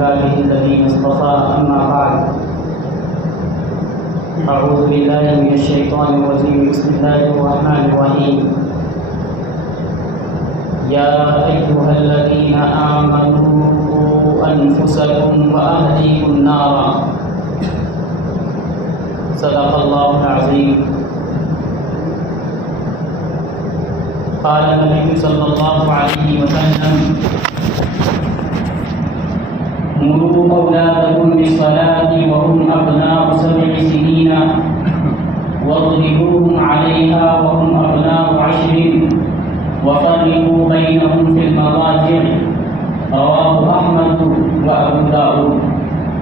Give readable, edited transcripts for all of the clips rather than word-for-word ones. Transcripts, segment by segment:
عباده الذين اصطفى أما بعد أعوذ بالله من الشيطان الرجيم بسم الله الرحمن الرحيم يا أيها الذين آمنوا قوا أنفسكم وأهليكم نارا صدق الله العظيم قال النبي صلى الله عليه وسلم مروا أولادكم بالصلاة وهم أبناء 7 سنين واضربوهم عليها وهم أبناء 10 وفرقوا بينهم في المضاجع رواه أحمد وأبو داود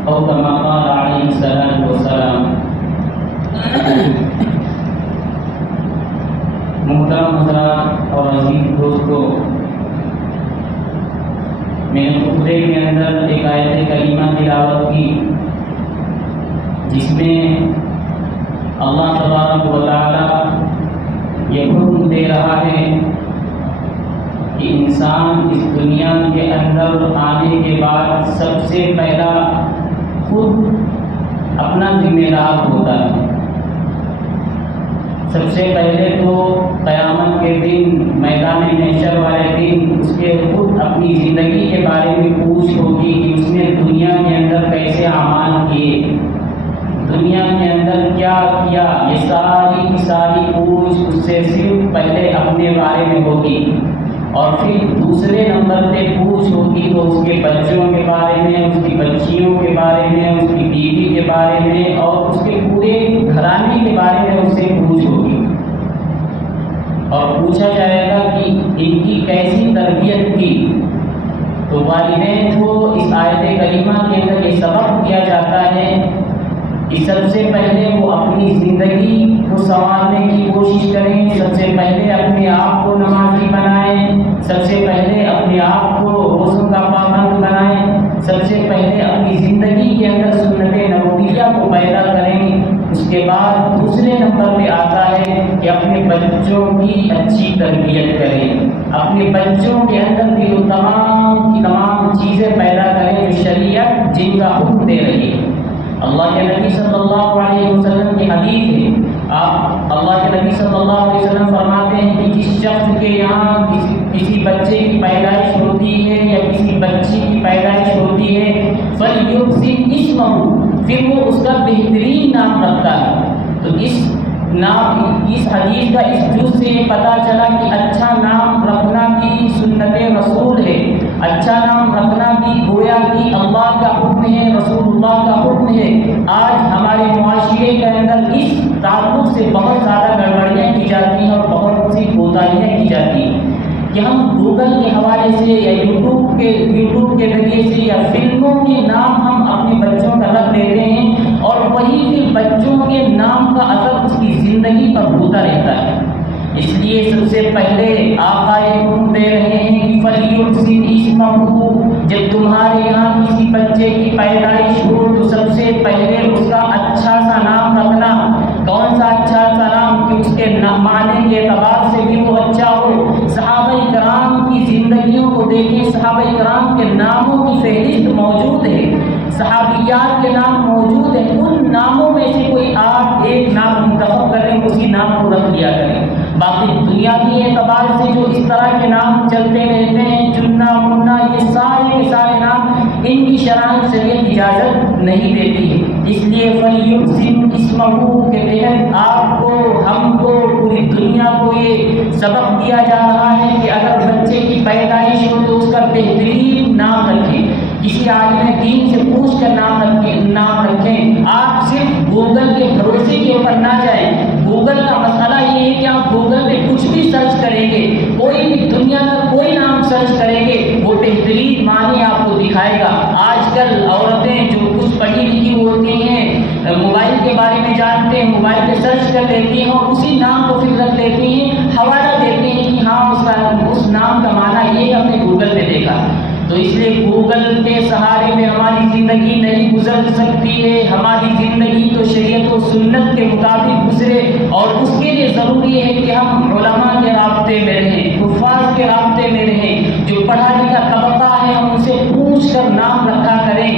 أو كما قال عليه الصلاة والسلام. محترم حضرات اور عزیز دوستو، میں نے خطبے کے اندر ایک آیت کریمہ تلاوت کی جس میں اللہ تبارک و تعالی یہ حکم دے رہا ہے کہ انسان اس دنیا کے اندر آنے کے بعد سب سے پہلا خود اپنا ذمہ دار ہوتا ہے. سب سے پہلے تو قیامت کے دن، میدان محشر والے دن، اس کے خود اپنی زندگی کے بارے میں پوچھ ہوگی کہ اس نے دنیا کے اندر کیسے اعمال کیے، دنیا کے اندر کیا کیا. یہ ساری کی ساری پوچھ اس سے صرف پہلے اپنے بارے میں ہوگی، اور پھر دوسرے نمبر پہ پوچھ ہوگی تو اس کے بچوں کے بارے میں، اس کی بچیوں کے بارے میں، اس کی بیوی کے بارے میں اور اس کے پورے گھرانے کے بارے میں اس سے پوچھ ہوگی. اور پوچھا جائے گا کہ ان کی کیسی تربیت کی. تو والدین کو اس آیت کریمہ کے اندر یہ سبق دیا جاتا ہے کہ سب سے پہلے وہ اپنی زندگی کو سنوارنے کی کوشش کریں، سب سے پہلے اپنے آپ کو نمازی بنائیں، سب سے پہلے اپنے آپ کو روزوں کا پابند بنائیں، سب سے پہلے اپنی زندگی کے اندر سنت نبویہ کو پیدا کریں. اس کے بعد دوسرے نمبر پہ آتا ہے کہ اپنے بچوں کی اچھی تربیت کریں، اپنے بچوں کے اندر بھی وہ تمام کی تمام چیزیں پیدا کریں جو شریعت جن کا حکم دے رہی ہے. اللہ کے نبی صلی اللہ علیہ وسلم کی حدیث ہے، اللہ کے نبی صلی اللہ علیہ وسلم فرماتے ہیں کہ جس شخص کے یہاں کسی بچے کی پیدائش ہوتی ہے یا کسی بچی کی پیدائش ہوتی ہے فَلْيُحْسِنْ اسْمَهُ، پھر وہ اس کا بہترین نام رکھتا ہے. تو اس حدیث کا اس جز سے یہ پتہ چلا کہ اچھا نام رکھنا بھی سنت رسول ہے، اچھا نام رکھنا بھی گویا کہ اللہ کا حکم ہے، رسول اللہ کا حکم ہے. آج ہمارے معاشرے کے اندر اس تعلق سے بہت زیادہ گڑبڑیاں کی جاتی ہیں اور بہت سی کوتاہیاں کی جاتی ہیں کہ ہم گوگل کے حوالے سے یا یوٹیوب کے ذریعے سے یا فلموں کے نام ہم اپنے بچوں کا رکھ دیتے ہیں، اور وہی پھر بچوں کے نام کا اثر اس کی زندگی پر ہوتا رہتا ہے. اس لیے سب سے پہلے آقا حکم دے رہے ہیں کہ فَلْيُحْسِنْ اسْمَهُ، جب تمہارے یہاں کسی بچے کی پیدائش ہو تو سب سے پہلے اس کا اچھا سا نام رکھنا. کون سا اچھا سا نام کہ اس کے معنی کے اعتبار سے بھی وہ اچھا ہو. صحابہ کرام کی زندگیوں کو دیکھیں، صحابہ کرام کے ناموں کی فہرست موجود ہے، صحابیات کے نام موجود ہیں. ان ناموں میں سے کوئی آپ ایک نام منتخب کریں، اسی نام کو رکھ لیا کریں. باقی دنیاوی اعتبار سے جو اس طرح کے نام چلتے رہتے ہیں، چننا منا، یہ سارے کے سارے نام ان کی شرائع شریعت اجازت نہیں دیتی ہے. اس لیے فَلْيُحْسِنْ اسْمَهُ کے تحت آپ کو، ہم کو، پوری دنیا کو یہ سبق دیا جا رہا ہے کہ اگر بچے کی پیدائش ہو تو اس کا بہترین نام رکھیں، کسی عالم دین سے پوچھ کر نام رکھیں. آپ صرف گوگل کے بھروسے کے اوپر نہ جائیں. گوگل کا مسئلہ یہ ہے کہ آپ گوگل پہ کچھ بھی سرچ کریں گے، کوئی بھی دنیا کا کوئی نام سرچ کریں گے، وہ بہترین معنی آپ کو دکھائے گا. آج کل عورتیں جو کچھ پڑھی لکھی ہوتی ہیں، موبائل کے بارے میں جانتے ہیں، موبائل پہ سرچ کر لیتی ہیں اور اسی نام کو پھر رکھ لیتی ہیں، حوالہ دیتی ہیں کہ ہاں اس نام کا معنی یہ ہم نے گوگل پہ دیکھا. تو اس لیے گوگل کے سہارے میں ہماری زندگی نہیں گزر سکتی ہے. ہماری زندگی تو شریعت و سنت کے مطابق گزرے، اور اس کے لیے ضروری ہے کہ ہم علماء کے رابطے میں رہیں، حفاظ کے رابطے میں رہیں. جو پڑھا لکھا طبقہ ہے ہم ان سے پوچھ کر نام رکھا کریں.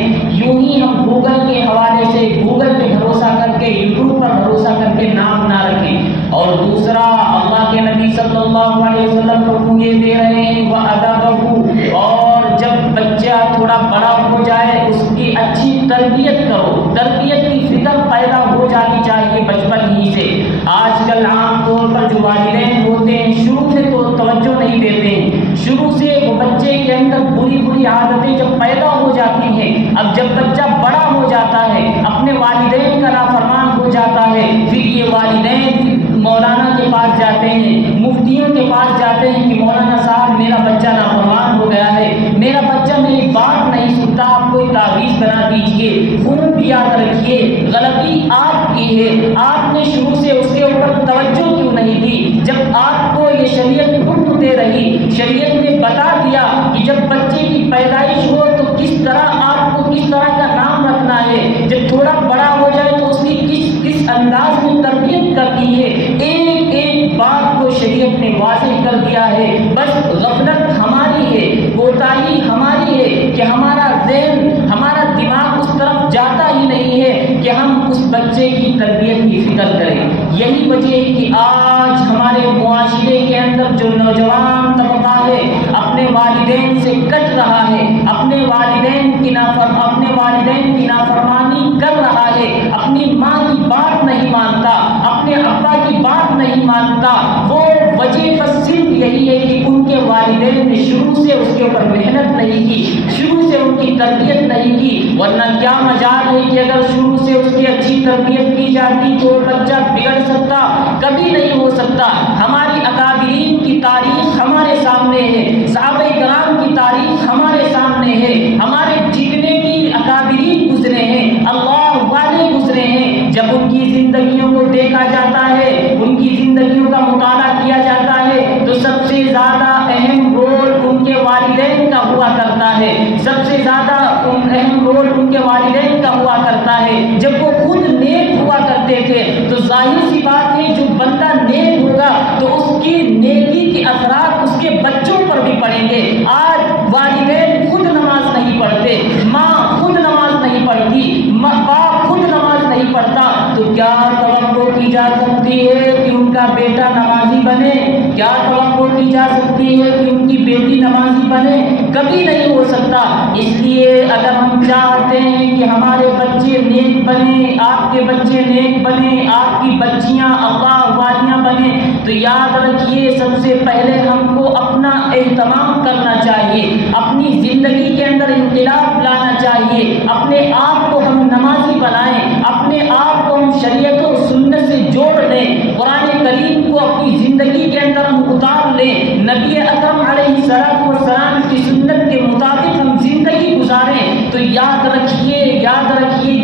یہ دے رہے ہیں وَأَدَبَهُ، اور جب بچہ تھوڑا بڑا ہو جائے اس کی اچھی تربیت کرو، تربیت کی فکر پیدا ہو جانی چاہیے بچپن ہی سے۔ آج کل عام طور پر جو والدین ہوتے ہیں شروع سے تو توجہ نہیں دیتے ہیں، شروع سے وہ بچے کے اندر بری عادتیں جب پیدا ہو جاتی ہیں، اب جب بچہ بڑا ہو جاتا ہے اپنے والدین کا نافرمان ہو جاتا ہے، پھر یہ والدین مولانا کے پاس جاتے ہیں، مفتیوں کے پاس جاتے ہیں کہ مولانا صاحب میرا بچہ نافرمان ہو گیا ہے، میرا بچہ میری بات نہیں سنتا، آپ کوئی تعویذ بنا دیجئے، خوب یاد رکھیے غلطی آپ کی ہے، آپ نے شروع سے اس کے اوپر توجہ کیوں نہیں دی؟ جب آپ کو یہ شریعت حکم دے رہی، شریعت نے بتا دیا کہ جب بچے کی پیدائش ہو تو کس طرح آپ کو کس طرح کا نام رکھنا ہے، جب تھوڑا بڑا ہو جائے تو اس کی کس انداز میں تربیت کرنی ہے، ایک ایک بات کو شریعت نے واضح کر دیا ہے۔ بس غفلت ہماری ہے، کوتاہی ہماری ہے کہ ہمارا ذہن، ہمارا دماغ اس طرف جاتا ہی نہیں ہے کہ ہم اس بچے کی تربیت کی فکر کریں۔ یہی وجہ ہے کہ آج ہمارے معاشرے کے اندر جو نوجوان طبقہ ہے اپنے والدین سے کٹ رہا ہے، اپنے والدین کی نافرمانی کر رہا ہے، اپنی ماں کی بات نہیں مانتا، اپنے ابا کی بات نہیں مانتا، وہ وجہ بس صرف یہی ہے کہ ان کے والدین نے شروع سے اس کے اوپر محنت نہیں کی، شروع سے ان کی تربیت نہیں کی، ورنہ کیا مجال ہے کہ اگر شروع سے اس کی اچھی تربیت کی جاتی تو بچہ بگڑ سکتا؟ کبھی نہیں ہو سکتا۔ ہماری اکابرین کی تاریخ ہمارے سامنے ہے، صحابہ کرام کی تاریخ ہمارے سامنے ہے، ہمارے جتنے بھی اکابرین گزرے ہیں، اللہ والے گزرے ہیں، جب ان کی زندگیوں کو دیکھا جاتا ہے، ان کی زندگیوں کا مطالعہ کیا جاتا ہے تو سب سے زیادہ اہم رول ان کے والدین کا ہوا کرتا ہے، سب سے زیادہ اہم رول ان کے والدین کا ہوا کرتا ہے۔ جب وہ خود نیک ہوا کرتے تھے تو ظاہر سی بات ہے جو بندہ نیک ہوگا تو اس کی نیکی کے اثرات اس کے بچوں پر بھی پڑیں گے۔ آج والدین خود نماز نہیں پڑھتے، ماں خود نماز نہیں پڑھتی، باپ خود نماز نہیں پڑھتا، تو کیا توقع کی جا سکتی ہے کہ ان کا بیٹا نمازی بنے؟ کیا توقع کی جا سکتی ہے کہ ان کی بیٹی نمازی بنے؟ کبھی نہیں ہو سکتا۔ اس لیے اگر ہم چاہتے ہیں کہ ہمارے بچے نیک بنے، آپ کے بچے نیک بنے، آپ کی بچیاں اللہ والیاں بنے، تو یاد رکھیے سب سے پہلے ہم کو اپنا اہتمام کرنا چاہیے، اپنی زندگی کے اندر انقلاب لانا چاہیے، اپنے آپ کو ہم نمازی بنائیں، اپنے آپ کو ہم شریعت و سنت سے جوڑ لیں، قرآن کریم کو اپنی زندگی کے اندر ہم اتار لیں، نبی اکرم علیہ السلام کی سنت کے مطابق ہم زندگی گزاریں، تو یاد رکھیے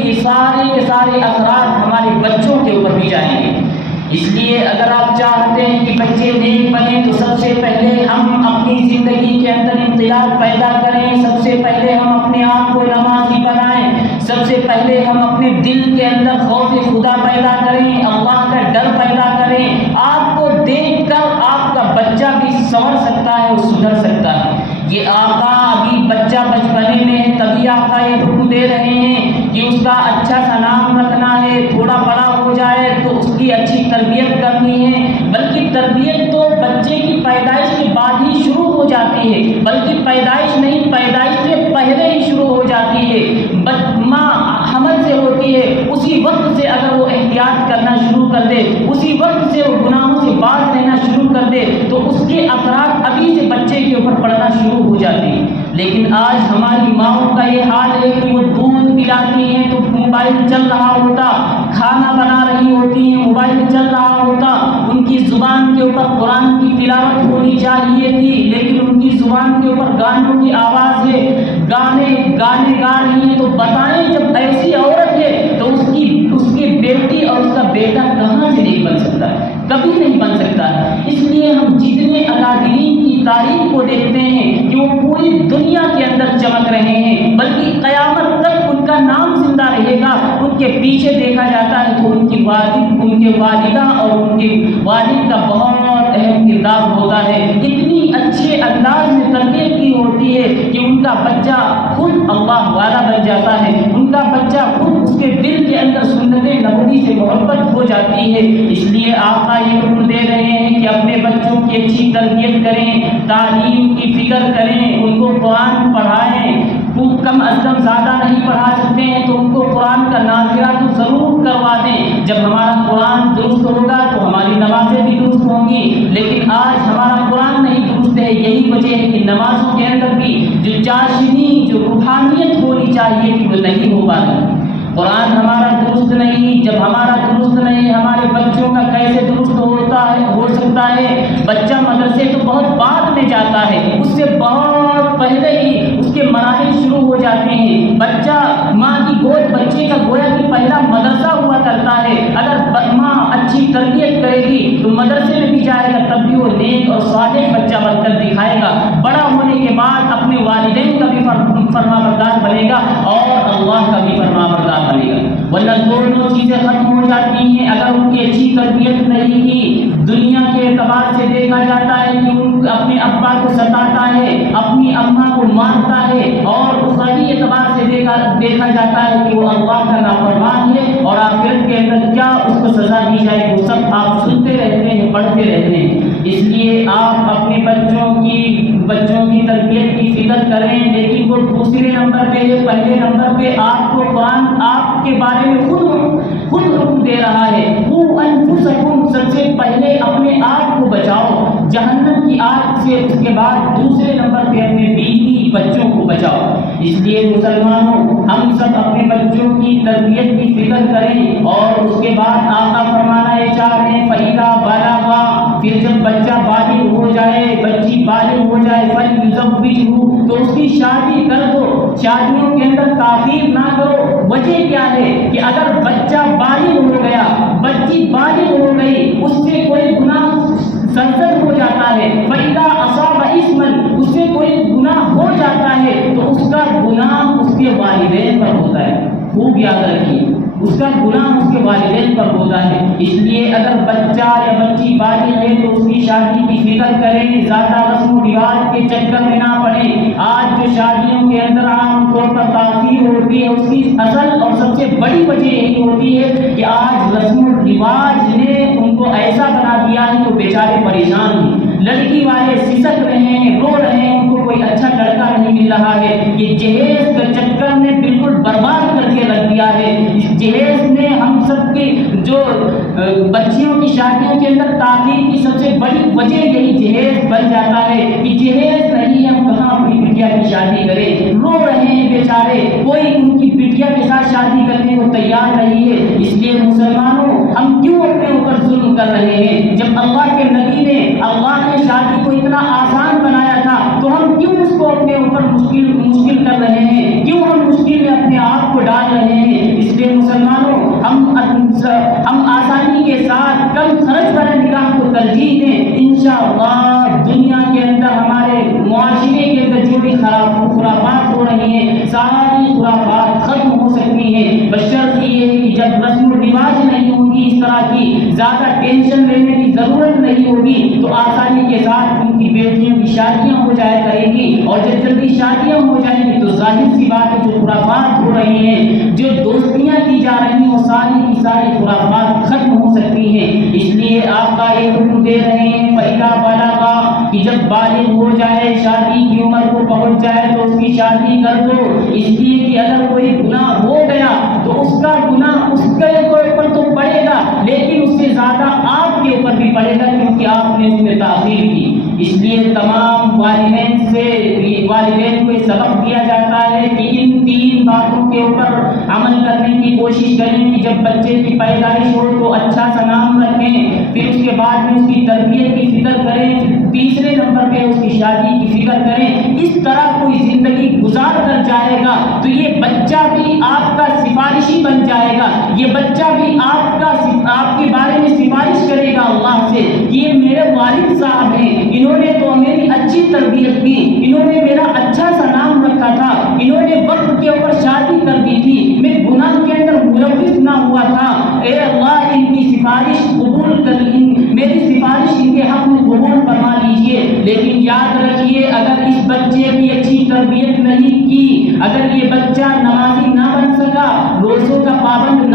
یہ سارے کے سارے اثرات ہمارے بچوں کے اوپر بھی جائیں گے۔ اس لیے اگر آپ چاہتے ہیں کہ بچے نیک بنیں تو سب سے پہلے ہم اپنی زندگی کے اندر انقلاب پیدا کریں، سب سے پہلے ہم اپنے آپ کو نمازی بنائیں، سب سے پہلے ہم اپنے دل کے اندر خوف خدا پیدا کریں، اللہ کا ڈر پیدا کریں۔ آپ کو دیکھ کر آپ کا بچہ بھی سنور سکتا ہے، سدھر سکتا ہے۔ یہ آقا ابھی بچہ بچپنے میں ہے تبھی آقا یہ حکم دے رہے ہیں کہ اس کا اچھا سا نام رکھنا ہے، تھوڑا بڑا ہو جائے تو اس کی اچھی تربیت کرنی ہے، بلکہ تربیت تو بچے کی پیدائش کے بعد ہی شروع ہو جاتی ہے، بلکہ پیدائش نہیں، پیدائش سے پہلے ہی شروع ہو جاتی ہے۔ ماں حمل سے ہوتی ہے، اسی وقت سے اگر وہ احتیاط کرنا شروع کر دے، اسی وقت سے وہ گناہوں سے باز رہنا شروع کر دے تو اس کے اثرات ابھی سے بچے کے اوپر پڑنا شروع ہو جاتے ہیں۔ لیکن آج ہماری ماؤں کا یہ حال ہے کہ وہ دودھ پلاتی ہیں تو موبائل چل رہا ہوتا، کھانا بنا رہی ہوتی ہیں موبائل چل رہا ہوتا، ان کی زبان کے اوپر قرآن کی تلاوت ہونی چاہیے تھی لیکن ان کی زبان کے اوپر گانوں کی آواز ہے، گانے گا رہی ہیں، تو بتائیں جب ایسی عورت ہے تو اس کی بیٹی اور اس کا بیٹا کہاں سے نہیں بن سکتا ہے؟ کبھی نہیں بن سکتا ہے۔ اس لیے ہم جتنے اکابرین کی تاریخ کو دیکھتے ہیں کہ وہ پوری دنیا کے اندر چمک رہے ہیں، بلکہ قیامت تک ان کا نام زندہ رہے گا۔ ان کے پیچھے دیکھا جاتا ہے تو ان کی والدہ اور ان کے والد کا بہت اہم کردار ہوتا ہے۔ اتنی اچھے انداز میں تربیت کی ہوتی ہے کہ ان کا بچہ خود اللہ والا بن جاتا ہے، ان کا بچہ خود اس کے دل کے اندر سنت نبوی سے محبت ہو جاتی ہے۔ اس لیے آقا یہ حکم دے رہے ہیں کہ اپنے بچوں کی اچھی تربیت کریں، تعلیم کی فکر کریں، ان کو قرآن پڑھائیں۔ کم از کم زیادہ نہیں پڑھا سکتے ہیں تو ان کو قرآن کا ناظرہ تو ضرور کروا دیں۔ جب ہمارا قرآن درست ہوگا تو ہماری نمازیں بھی درست ہوں گی، لیکن آج ہمارا قرآن نہیں درست ہے۔ یہی وجہ ہے کہ نمازوں کے اندر بھی جو چاشنی، جو روحانیت ہونی چاہیے کہ وہ نہیں ہو پا رہی۔ قرآن ہمارا درست نہیں، جب ہمارا درست نہیں، ہمارے بچوں کا کیسے درست ہو سکتا ہے؟ بچہ مدرسے تو بہت بعد میں جاتا ہے، اس سے بہت پہلے ہی اس کے مراحل شروع ہو جاتے ہیں۔ بچہ ماں کی گود، بچے کا گویا کہ پہلا مدرسہ ہوا کرتا ہے۔ اگر ماں اچھی تربیت کرے گی تو مدرسے میں بھی جائے گا، تب بھی وہ نیک اور صالح بچہ بن کر دکھائے گا۔ بڑا ہونے کے بعد اپنے والدین کا بھی فرما بردار بنے گا اور اللہ کا بھی فرما بردار بنے گا، ورنہ دونوں چیزیں ختم ہو جاتی ہیں اگر ان کی اچھی تربیت نہیں کی۔ دنیا کے اعتبار سے دیکھا جاتا ہے کہ ان اپنے ابا کو ستاتا ہے، اپنی اماں کو مارتا ہے، اور اخروی اعتبار سے دیکھا جاتا ہے کہ وہ اللہ کا نافرمان ہے، اور آخرت کے اندر کیا اس کو سزا دی جائے وہ سب آپ سنتے رہتے ہیں، پڑھتے رہتے ہیں۔ اس لیے آپ اپنے بچوں کی تربیت کی فکر کریں، لیکن وہ دوسرے نمبر پہ ہے، پہلے نمبر پہ آپ کو قرآن آپ کے بارے میں خود حکم دے رہا ہے۔ قُوا أَنفُسَكُمْ، سب سے پہلے اپنے آپ کو بچاؤ جہنم کی آگ سے، اس کے بعد دوسرے نمبر پہ اپنے بیوی بچوں کو بچاؤ۔ اس لیے مسلمانوں، ہم سب اپنے بچوں کی تربیت کی فکر کریں، اور اس کے بعد آقا فرمانا یہ چاہ رہے ہیں فَإِذَا بَلَغَ، پھر جب بچہ بالغ ہو جائے، بچی بالغ ہو جائے، فَلْيُزَوِّجْهُ، تو اس کی شادی کر دو۔ شادیوں کے اندر تاخیر نہ کرو۔ وجہ کیا ہے کہ اگر بچہ بالغ ہو گیا، بچی بالغ ہو گئی، اس سے کوئی گناہ سرزد ہو جاتا ہے، فَإِذَا أَصَابَ إِثْمًا، اس سے کوئی گناہ ہو جاتا ہے تو اس کا گناہ اس کے والدین پر ہوتا ہے۔ خوب یاد رکھیے، اس کا گناہ اس کے والدین پر ہوتا ہے۔ اس لیے اگر بچہ یا بچی بالغ ہے تو اس کی شادی کی فکر کریں، زیادہ رسم و رواج کے چکر میں نہ پڑیں۔ آج جو شادیوں کے اندر عام طور پر تاخیر ہوتی ہے، اس کی اصل اور سب سے بڑی وجہ یہی ہوتی ہے کہ آج رسم و رواج نے ان کو ایسا بنا دیا ہے کہ وہ بیچارے پریشان ہیں۔ لڑکی والے سسک رہے ہیں، رو رہے ہیں، ان کو کوئی اچھا لڑکا نہیں مل رہا ہے۔ یہ جہیز کے چکر میں بالکل برباد کر کے رکھ دیا ہے۔ اس جہیز نے ہم سب کی جو بچیوں کی شادیوں کے اندر تاخیر کی سب سے بڑی وجہ یہی جہیز بن جاتا ہے کہ جہیز نہیں، ہم کہاں اپنی بٹیا کی شادی کریں۔ رو رہے ہیں بیچارے، کوئی ان کی بٹیا کے ساتھ شادی کرنے کو تیار نہیں ہے۔ اس لیے مسلمانوں، ہم کیوں اپنے اوپر ظلم کر رہے ہیں؟ جب اللہ کے نبی نے، اللہ نے شادی کو اتنا آسان بنایا تھا تو ہم کیوں اس کو اپنے اوپر مشکل کر رہے ہیں؟ کیوں ہم مشکل میں اپنے آپ کو ڈال رہے ہیں؟ اس لیے مسلمانوں، ہم آسانی کے ساتھ کم خرچ والے نکاح کو ترجیح دیں۔ انشاءاللہ دنیا کے اندر، ہمارے معاشرے کے اندر جو بھی خرافات ہو رہی ہیں، ساری خرافات ختم ہو سکتی ہیں، بشرط یہ ہے کہ جب رسم و رواج نہیں ہوگی، اس طرح کی زیادہ ٹینشن لینے کی ضرورت نہیں ہوگی، تو آسانی کے ساتھ ان کی بیٹیوں کی شادیاں ہو جایا کریں گی، اور جب جلدی شادیاں ہو جائیں گی تو ظاہر سی بات ہے جو خرافات ہو رہی ہیں، جو دوستیاں کی جا رہی ہیں، وہ ساری کی ساری خرافات ختم ہو سکتی ہیں۔ اس لیے آپ کا یہ حکم دے رہے ہیں فَإِذَا بَلَغَ، کہ جب بالغ ہو جائے، شادی کی عمر کو پہنچ جائے تو اس کی شادی کر دو۔ اس لیے کہ اگر کوئی گناہ ہو گیا تو اس کا گناہ اس کے اوپر تو پڑے گا، لیکن اس سے زیادہ آپ کے اوپر بھی پڑے گا، کیونکہ آپ نے اس میں تاخیر کی۔ اس لیے تمام والدین کو یہ سبق دیا جاتا ہے کہ ان 3 باتوں کے اوپر عمل کرنے کی کوشش کریں کہ جب بچے کی پیدائش ہو تو اچھا سا نام رکھیں، پھر اس کے بعد میں اس کی تربیت کی فکر کریں، تیسرے نمبر پہ اس کی شادی کی فکر کریں۔ اس طرح کوئی زندگی گزار کر جائے گا تو یہ بچہ بھی آپ کا سفارشی بن جائے گا، یہ بچہ بھی آپ کے بارے میں سفارش کرے گا اللہ سے، یہ میرے والد صاحب ہیں، انہوں نے تو میری اچھی تربیت کی، انہوں نے میرا اچھا سا نام رکھا تھا، انہوں نے وقت کے اوپر شادی کر دی تھی، میں گناہ کے اندر ملوث نہ ہوا تھا، اے اللہ ان کی سفارش قبول کر، میری سفارش ان کے حق میں قبول فرما لیجئے۔ لیکن یاد رکھیے، اگر اس بچے کی اچھی تربیت نہیں کی، اگر یہ بچہ نمازی نہ بن سکا، روزوں کا پابند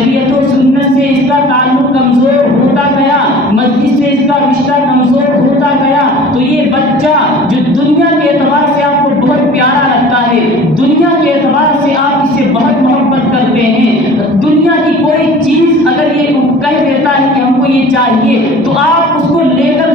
شریعت و سنت سے اس کا تعلق کمزور ہوتا گیا، مسجد سے اس کا رشتہ کمزور ہوتا گیا، تو یہ بچہ جو دنیا کے اعتبار سے آپ کو بہت پیارا لگتا ہے، دنیا کے اعتبار سے آپ اس سے بہت محبت کرتے ہیں، دنیا کی کوئی چیز اگر یہ کہہ دیتا ہے کہ ہم کو یہ چاہیے تو آپ اس کو لے کر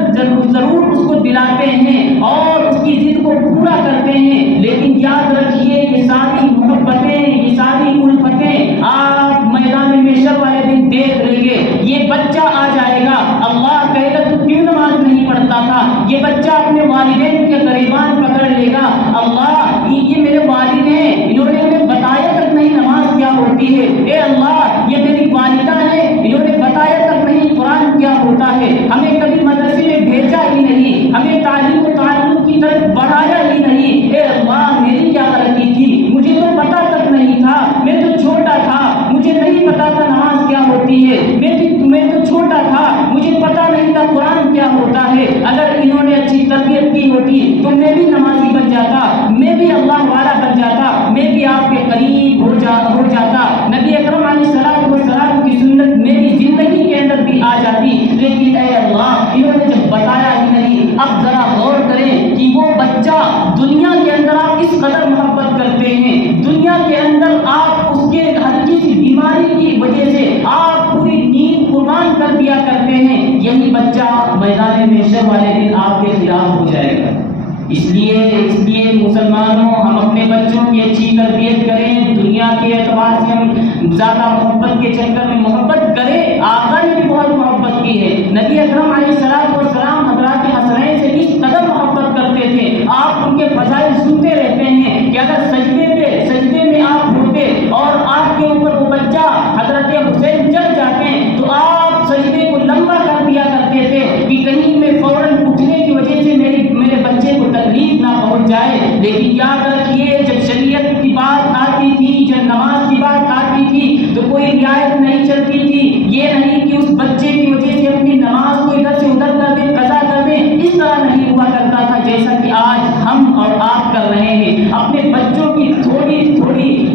ضرور اس کو دلاتے ہیں اور اس کی ضد کو پورا کرتے ہیں، لیکن یاد رکھیے یہ ساری محبتیں، یہ ساری الفتیں آپ میدان محشر والے دن دیکھ لیں گے۔ یہ بچہ آ جائے گا، اللہ کہے گا تو کیوں نماز نہیں پڑھتا تھا؟ یہ بچہ اپنے والدین کے گریبان پکڑ لے گا، اللہ یہ میرے والد ہیں، انہوں نے ہمیں بتایا تک نہیں نماز کیا ہوتی ہے، اے اللہ یہ میری والدہ ہے، انہوں نے بتایا تک نہیں قرآن کیا ہوتا ہے، ہمیں کبھی مدرسے میں بھیجا ہی نہیں، ہمیں تعلیم و تعلم کی طرف بڑھایا ہی نہیں، اے اللہ میری کیا غلطی تھی، مجھے تو پتا تک نہیں تھا، میں تو چھوٹا تھا، مجھے نہیں پتا تھا نماز کیا ہوتی ہے، میں تو چھوٹا تھا، مجھے پتا نہیں تھا قرآن کیا ہوتا ہے، اگر انہوں نے اچھی تربیت کی ہوتی تو میں بھی نمازی بن جاتا، میں بھی اللہ والا بن جاتا، میں بھی آپ کے قریب ہو جاتا، نبی اکرم علیہ السلام کی سنت میری زندگی کے اندر بھی آ جاتی، لیکن اے اللہ انہوں نے جب بتایا ہی نہیں۔ اب ذرا غور کریں کہ وہ بچہ دنیا کے اندر آپ کس قدر محبت کرتے ہیں، دنیا کے اندر آپ اس کے ہلکی سی بیماری کی وجہ سے آپ پوری نیند قربان کر دیا کرتے ہیں، یہی بچہ میدان محشر والے دن آپ کے خلاف ہو جائے گا۔ اس لیے مسلمانوں ہم اپنے بچوں کی اچھی تربیت کریں، دنیا کے اعتبار سے ہم زیادہ محبت کے چکر میں محبت کریں، آقا نے بھی بہت محبت کی ہے، نبی اکرم علیہ السلام حضرات حسنین سے اس قدر محبت کرتے تھے، آپ ان کے فضائل سنتے رہتے ہیں کہ اگر سجدے میں آپ ہوتے اور آپ کے اوپر وہ بچہ حضرت حسین چڑھ جاتے تو آپ سجدے کو لمبا کر دیا کرتے تھے کہ کہیں میں فوراً اٹھنے کی وجہ سے میرے بچے کو تکلیف نہ پہنچ جائے، لیکن یاد رکھیے جب شریعت کی بات آتی تھی، جب نماز کی بات آتی تھی تو کوئی رعایت نہیں چلتی تھی، یہ نہیں کہ اس بچے کی وجہ سے اپنی نماز کو ادھر سے ادھر کر دیں، قضا کر دیں، اس طرح نہیں ہوا کرتا تھا جیسا کہ آج ہم اور آپ کر رہے ہیں، اپنے بچوں کی تھوڑی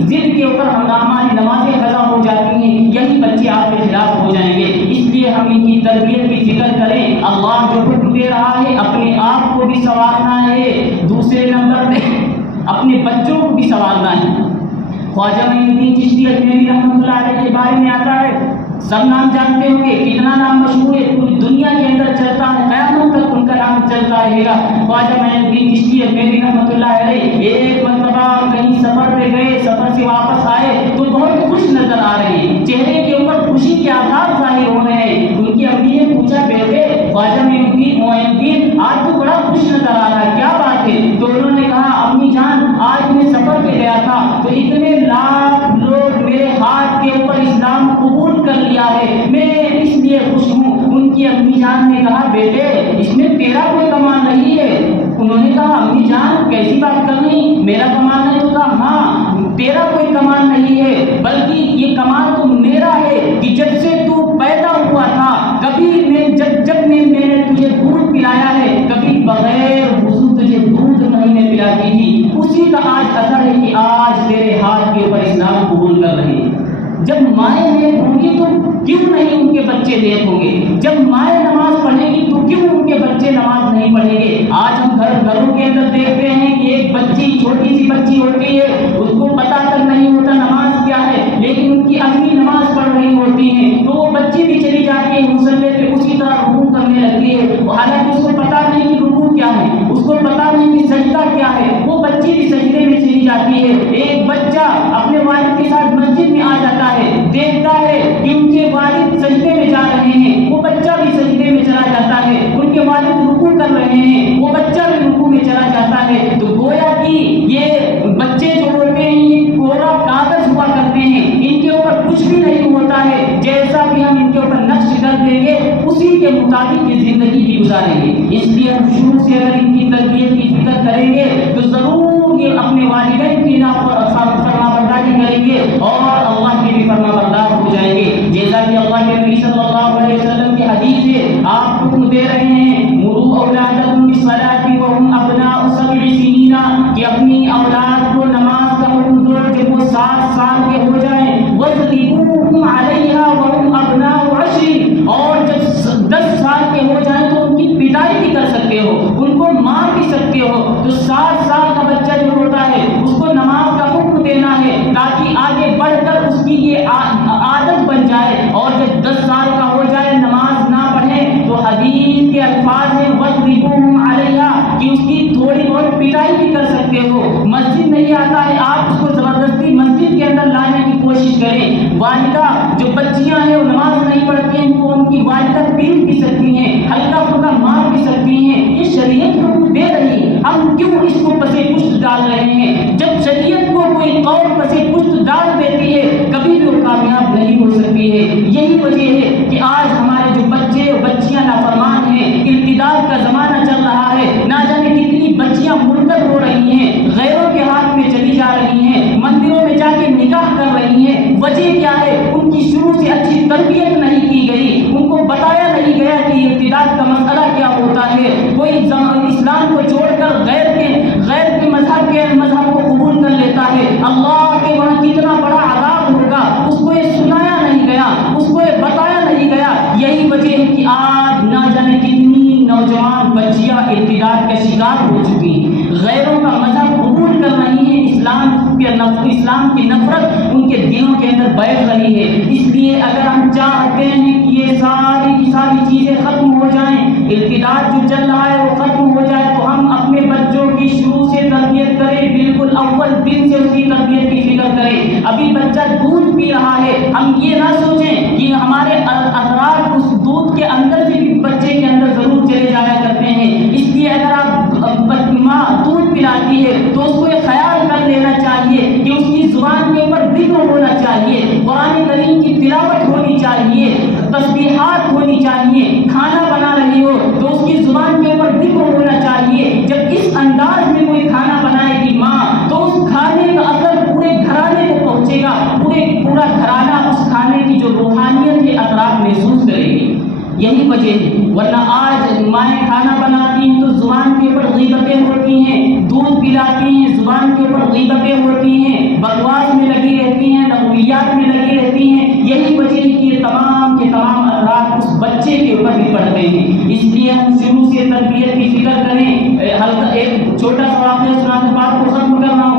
ضد کے اوپر ہماری نمازیں قضا ہو جاتی ہیں، یہی بچے آپ کے خلاف ہو جائیں گے، اس لیے ہم ان کی تربیت کی فکر کریں، اللہ جو حکم دے رہا ہے اپنے آپ کو بھی سنوارنا ہے، دوسرے نمبر پہ اپنے بچوں کو بھی سنوارنا ہے۔ خواجہ معین الدین چشتی اجمیری رحمۃ اللہ علیہ کے بارے میں آتا ہے، سب نام جانتے ہوں گے، کتنا نام مشہور ہے، پوری دنیا کے اندر چلتا ہے، قیامت تک ان کا نام چلتا رہے گا۔ خواجہ معین الدین چشتی اجمیری رحمۃ اللہ علیہ ایک مرتبہ کہیں سفر پہ گئے، سفر سے واپس آئے تو بہت خوش نظر آ رہے ہیں، چہرے کے اوپر خوشی کے آثار ظاہر ہو رہے ہیں۔ ان کی امی نے پوچھا بیٹے خواجہ معین الدین آج تو بڑا خوش نظر آ رہا ہے، کیا بات ہے؟ تو انہوں نے کہا امی جان آج میں سفر پہ گیا تھا تو اتنے لاکھ لوگ میرے ہاتھ کے اوپر اسلام قبول کر لیا ہے، میں اس لیے خوش ہوں۔ ان کی امی جان نے کہا بیٹے اس میں تیرا کوئی کمال نہیں ہے۔ انہوں نے کہا امی جان کیسی بات کر رہی، میرا کمال نہیں؟ تو کہا ہاں تیرا کوئی کمال نہیں ہے، بلکہ یہ کمال تو میرا ہے کہ جب سے تو پیدا ہوا تھا کبھی جب میں نے تجھے دودھ پلایا ہے، کبھی بغیر وضو تجھے دودھ نہیں میں پلاتی تھی، اسی کا آج اثر ہے کہ آج تیرے ہاتھ کے اوپر اسلام قبول کر رہی ہے۔ جب مائیں نیک ہوں گی تو کیوں نہیں ان کے بچے نیک ہوں گے؟ جب مائیں نماز پڑھیں گی تو کیوں ان کے بچے نماز نہیں پڑھیں گے؟ آج ہم گھروں کے اندر دیکھتے ہیں کہ ایک بچی چھوٹی سی بچی ہوتی ہے، اس کو پتہ تک نہیں ہوتا نماز کیا ہے، لیکن ان کی امی نماز پڑھ رہی ہوتی ہیں تو وہ بچی بھی چلی جاتی ہے مصلی پہ اسی طرح رکوع کرنے لگتی ہے، حالانکہ اس کو پتہ نہیں کہ رکوع کیا ہے، اس کو پتہ نہیں کہ سجدہ کیا ہے، وہ بچی بھی سجدے میں چلی جاتی ہے۔ ایک بچہ اپنے والد کے ساتھ مسجد میں آ جاتا ہے، دیکھتا ہے کہ ان کے والد سجدے میں جا رہے ہیں، وہ بچہ بھی سجدے میں چلا جاتا ہے، ان کے والد رکوع کر رہے ہیں، وہ بچہ بھی رکوع میں چلا جاتا ہے، تو گویا کہ یہ بچے جو ہوتے ہیں یہ کوڑا کاغذ ہوا کرتے ہیں، ان کے اوپر کچھ بھی نہیں ہوتا ہے، جیسا بھی ہم ان کے اوپر نقش کر دیں گے اسی کے مطابق یہ زندگی بھی گزاریں گے۔ اس لیے ہم شروع سے اگر ان کی تربیت کی فکر کریں گے تو ضرور یہ اپنے والدین کی فرما برداری کریں گے اور اللہ کی بھی فرما بردار ہو جائیں گے، جیسا کہ اللہ کے نبی صلی اللہ علیہ وسلم کی حدیث ہے، آپ حکم دے رہے ہیں مروا اولادکم بالصلاۃ وهم ابناء 7 سنین، کہ اپنی اولاد کو نماز کا حکم دو جب وہ 7 سال کے ہو جائیں، واضربوهم علیہ نہیں آتا ہے آپ اس کو زبردستی مسجد کے اندر لانے کی کوشش کریں. والدہ جو بچیاں ہیں وہ نماز نہیں پڑھتی ہیں تو ان کی والدہ پیٹ بھی سکتی ہیں, ہلکا پھلکا مار بھی سکتی ہیں. یہ شریعت حکم دے رہی, ہم کیوں اس کو پسے پشت ڈال رہے ہیں؟ جب شریعت کو کوئی قوم پسے پشت ڈال دیتی ہے کبھی بھی وہ کامیاب نہیں ہو سکتی ہے. یہی وجہ ہے کہ آج ہمارے جو بچے اور بچیاں نافرمان ہیں, ارتداد کا زمانہ چل رہا ہے, نہ جانے کتنی بچیاں مرتد ہو رہی ہیں, غیروں کے ہاتھ میں چلی جا رہی ہیں, مندروں میں جا کے نکاح کر رہی ہیں. وجہ کیا ہے؟ ان کی شروع سے اچھی تربیت نہیں کی گئی, ان کو بتایا نہیں گیا کہ ارتداد کا مسئلہ کیا ہوتا ہے. کوئی اسلام کو چھوڑ کر غیر کے مذہب کو قبول کر لیتا ہے, اللہ کے وہاں کتنا بڑا عذاب ہوگا اس کو یہ سنایا نہیں گیا, اس کو یہ بتایا نہیں گیا. یہی وجہ ہے کہ آج نہ جانے کتنی نوجوان بچیاں ارتداد کا شکار ہو چکی ہیں, غیروں کا مذہب قبول کر رہی ہیں, اسلام کی نفرت ان کے دلوں کے اندر بیٹھ رہی ہے. اس لیے اگر ہم چاہتے ہیں کہ یہ ساری کی ساری چیزیں ختم ہو جائیں, ارتداد جو چل رہا ہے وہ ختم ہو جائے, تو ہم اپنے بچوں کی شروع سے تربیت کریں, بالکل اول دن سے اس کی تربیت کی فکر کریں. ابھی بچہ دودھ پی رہا ہے, ہم یہ نہ سوچیں کہ ہمارے اثرات اس دودھ کے اندر سے بھی بچے کے اندر ضرور چلے جایا کرتے ہیں. اس لیے اگر آپ ماں دودھ پلاتی ہے تو اس کو یہ خیال کر لینا چاہیے کہ اس کی زبان کے اوپر ذکر ہونا چاہیے, قرآن کریم کی تلاوت ہونی چاہیے, تسبیحات ہونی چاہیے. کھانا بنا رہی ہو تو اس کی زبان کے اوپر ذکر ہونا چاہیے. جب اس انداز میں کوئی کھانا بنائے گی ماں تو اس کھانے کا اثر پورے گھرانے کو پہنچے گا, پورا گھرانہ اس کھانے کی جو روحانیت کے اثرات محسوس کرے گی. یہی وجہ ہے, ورنہ آج مائیں کھانا بناتی ہیں تو زبان کے اوپر غیبتیں ہوتی ہیں, دودھ پلاتی ہیں زبان کے اوپر غیبتیں ہوتی ہیں, بکواس میں لگی رہتی ہیں, لغویات میں لگی رہتی ہیں. یہی وجہ ہے کہ یہ تمام کے تمام اثرات اس بچے کے اوپر بھی پڑتے ہیں. اس لیے ہم شروع سے تربیت کی فکر کریں. ایک چھوٹا سا واقعہ سناتے بات کو ختم کر رہا ہوں.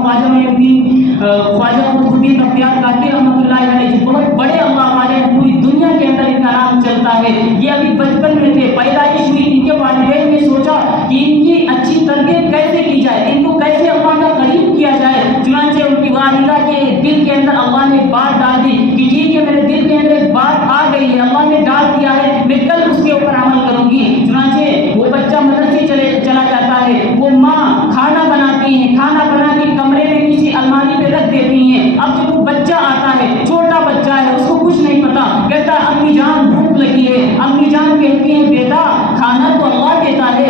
خواجہ قطب الدین بختیار کاکی رحمۃ اللہ علیہ جو بہت بڑے اللہ والے ہیں, پوری دنیا کے اندر ان کا نام چلتا ہے. یہ ابھی بچپن میں تھے, پیدائش ہوئی, ان کے والدین نے سوچا کہ ان کی اچھی تربیت کیسے کی جائے, ان کو کیسے اللہ کا قریب کیا جائے. چنانچہ ان کی والدہ کے دل کے اندر اللہ نے بات ڈال دی کہ ٹھیک ہے, میرے دل کے اندر ایک بات آ گئی ہے, اللہ نے ڈال دیا ہے, میں کل اس کے اوپر عمل کروں گی. چنانچہ وہ بچہ مدرسے چلا جاتا ہے. وہ ماں کھانا بناتی ہے, کھانا بنا کے کمرے میں کسی الماری پہ رکھ دیتی ہیں. اب جب وہ بچہ آتا ہے, چھوٹا بچہ ہے, اس کو کچھ نہیں پتا, کہتا ہے امی جان بھوک لگی ہے. امی جان کہتی ہیں بیٹا کھانا تو اللہ دیتا ہے,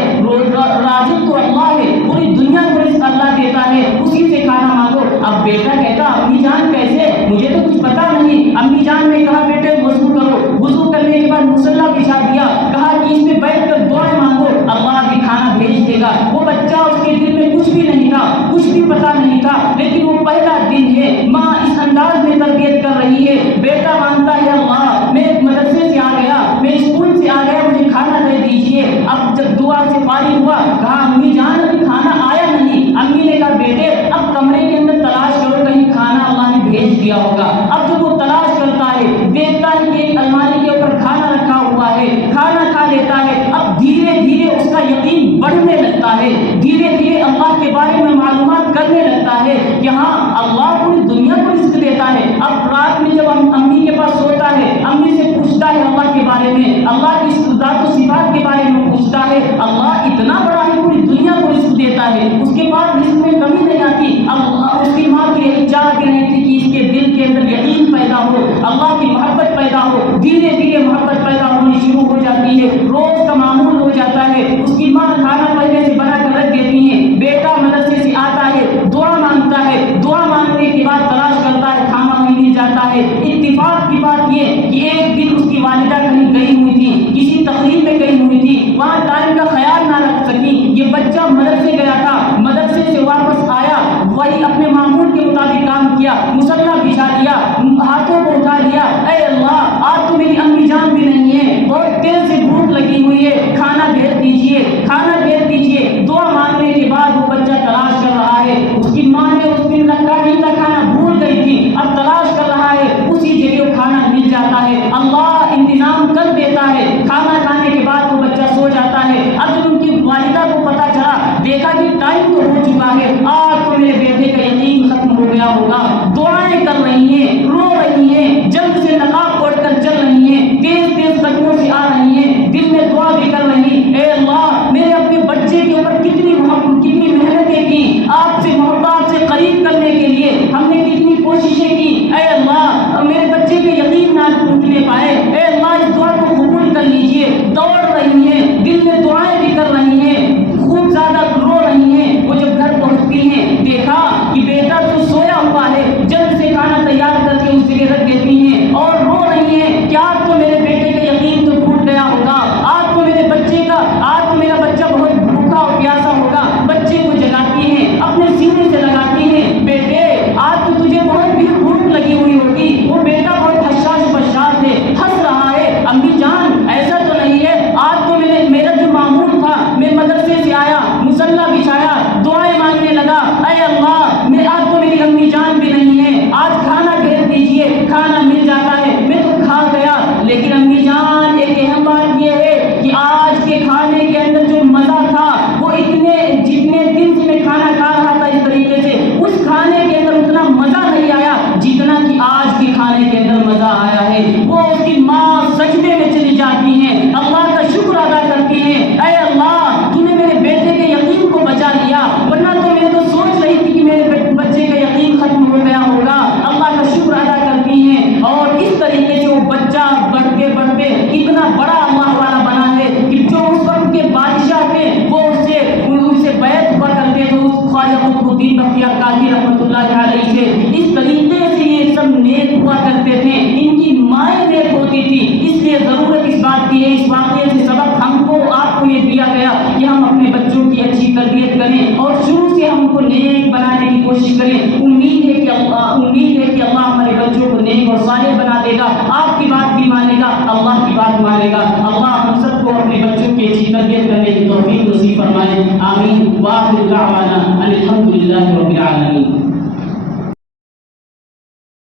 رازق تو اللہ ہے, پوری دنیا کو رزق اللہ دیتا ہے, اسی سے کھانا مانگو. اب بیٹا کہتا امی جان کیسے, مجھے تو کچھ پتا نہیں. امی جان نے کہا بیٹے وضو کرو. وضو کرنے کے بعد مصلی بچھا دیا, کہا کہ اس میں بیٹھ کر دعائیں مانگو, اللہ بھی کھانا بھیج دے گا. وہ بچہ اس کے دل میں کچھ بھی نہیں تھا, کچھ بھی پتا نہیں تھا, لیکن وہ پہلا دن ہے, ماں اس انداز میں تربیت کر رہی ہے. بیٹا مانتا ہے اللہ میں مدرسے سے آ گیا, میں اسکول سے آ گیا, مجھے کھانا دے دیجیے. اب جب دعا سے فارغ ہوا, کہا امی جان ابھی کھانا آیا نہیں. امی نے کہا بیٹے اب کمرے کے اندر تلاش کرو, کہیں کھانا اللہ نے بھیج دیا ہوگا. اب جب وہ تلاش کرتا ہے, دیکھتا ہے کہ ایک الماری کے اوپر کھانا رکھا ہوا ہے, کھانا کھا لیتا ہے. اب دھیرے دھیرے اس کا یقین بڑھنے لگتا ہے, دھیرے دھیرے اللہ کے بارے میں معلومات کرنے لگتا ہے کہ ہاں اللہ پوری دنیا کو رزق دیتا ہے. اب رات میں جب امی کے پاس سوتا ہے, امی سے پوچھتا ہے اللہ کے بارے میں, اللہ کی ذات و صفات کے بارے میں پوچھتا ہے. اللہ اتنا بڑا ہے, پوری دنیا کو رزق دیتا ہے, اس کے پاس رزق میں کمی نہیں آتی. اللہ اس کی ماں کی یہی چاہت رہتی کہ اس کے دل کے اندر یقین پیدا ہو, اللہ کی محبت پیدا ہو. دھیرے دھیرے محبت پیدا ہونی شروع ہو جاتی ہے, روز کا معمول ہو جاتا ہے. اس کی ماں کھانا پہلے سے بنا کر رکھ دیتی ہیں. بیٹا مدرسے سے آتا ہے, دعا مانگتا ہے, دعا مانگنے کے بعد تلاش کرتا ہے, کھانا نہیں مل جاتا ہے. اتفاق کی بات یہ کہ ایک دن اس کی والدہ کہیں گئی ہوئی تھی, کسی تقریب میں گئی ہوئی تھی, وہاں ٹائم کا خیال نہ رکھ سکی. یہ بچہ مدرسے گیا تھا, مدرسے سے واپس آیا, وہی اپنے معمول کے مطابق کام کیا, مصلی بچھا دیا, ہاتھوں کو اٹھا لیا, اے اللہ آج تو میری امی جان بھی نہیں ہے, بہت دیر سے بھوک لگی ہوئی ہے, کھانا بھیج دیجیے, کھانا بھیج دیجیے. دعا مانگنے کے بعد وہ بچہ تلاش کر رہا ہے. اس کی ماں نے اس دن رکھا نہیں تھا, کھانا بھول گئی تھی, اب تلاش کر رہا ہے, اسی جگہ کھانا مل جاتا ہے. اللہ انتظام کر دیتا ہے. کھانا کھانے کے بعد وہ بچہ سو جاتا ہے. اب جب ان کی والدہ کو پتا چلا, دیکھا کہ ٹائم تو ہو چکا ہے, آج تو میرے بیٹے کا یقین گیا ہوگا، دعائیں کر رہی ہیں، رو رہی ہیں، جلد سے نقاب اوڑھ کر چل رہی ہیں، تیز تیز قدموں سے آ رہی ہیں، دل میں دعا بھی کر رہی، اے اللہ میں نے اپنے بچے کے اوپر کتنی محبت کتنی محنتیں کی، آپ سے محبت سے قریب کرنے کے لیے ہم نے کتنی کوششیں کی، اے اللہ میرے بچے پہ یقین نہ ٹوٹنے پائے، اے اللہ اس دعا کو قبول کر لیجئے، دوڑ رہی ہیں، دل میں دعائیں بھی کر رہی ہیں، خوب زیادہ رو رہی ہیں۔ وہ جب گھر پہنچتی ہیں دیکھا کہ بیٹا تو سویا ہوا ہے، جلد سے کھانا تیار کر کے اس جگہ رکھ دیتی ہیں اور رو رہی ہیں کہ آج تو میرے بیٹے کا یقین تو ٹوٹ گیا ہوگا، آج تو میرے بچے کا آج تو میرا بچہ بہت بھوکا اور پیاسا ہوگا۔ بچے کو جگاتی ہیں، اپنے سینے سے لگاتی ہیں، بیٹے آج تو تجھے بہت بھی بھوک لگی ہوئی ہوگی۔ وہ بیٹا بہت حشاش بشاش ہے، ہنس رہا ہے، امی جان ایسا تو نہیں ہے، آج تو میرا جو معمول تھا، میں مدرسے سے آیا، مصلی بچھایا، دعائیں مانگنے لگا، اے اللہ میں آج تو میری امی جان بھی نہیں ہے، آج کھانا بھیج دیجئے، کھانا مل جاتا ہے، میں تو کھا گیا، لیکن امی جان ایک اہم بات یہ ہے کہ آج کے کھانے کے اندر جو مزہ تھا وہ جتنے دن سے میں کھانا کھا رہا تھا اس طریقے سے، اس کھانے کے اندر اتنا مزہ نہیں آیا جتنا کہ آج کے کھانے کے اندر مزہ آیا ہے۔ وہ اس کی ماں سجدے میں چلی جاتی ہیں، اللہ کا شکر ادا کرتی ہیں، اے اللہ تو نے میرے بیٹے کے یقین کو بچا لیا، ورنہ تو میں تو سوچ رہی تھی کہ میرے بچے کا یقین ختم ہو گیا ہوگا۔ اللہ کا شکر ادا کرتی ہیں اور اس طریقے سے وہ بچہ بڑھتے بڑھتے اتنا بڑا اللہ والا بنا ہے کہ جو اس وقت کے بادشاہ تھے وہ ان سے بیعت ہوا کرتے تھے، اس خواجہ قطب الدین بختیار کاکی رحمۃ اللہ علیہ سے۔ اس طریقے سے یہ سب نیک ہوا کرتے تھے، ان کی مائیں نیک ہوتی تھی، اس لیے ضرورت اس بات کی ہے، اس واقعے سے سبق ہم کو آپ کو یہ دیا گیا کہ ہم اپنے بچوں کی اچھی تربیت کریں اور شروع سے ہم کو نیک بنانے کی کوشش کریں۔ امید ہے کہ اللہ ہمارے بچوں کو نیک اور صالح بنا دے گا، آپ کی بات بھی مانے گا، اللہ کی بات مانے گا۔ اللہ ہم سب کو اپنے بچوں کی اچھی تربیت کرنے کی توفیق نصیب فرمائے، آمین۔ وآخر دعوانا ان الحمد للہ رب العالمین۔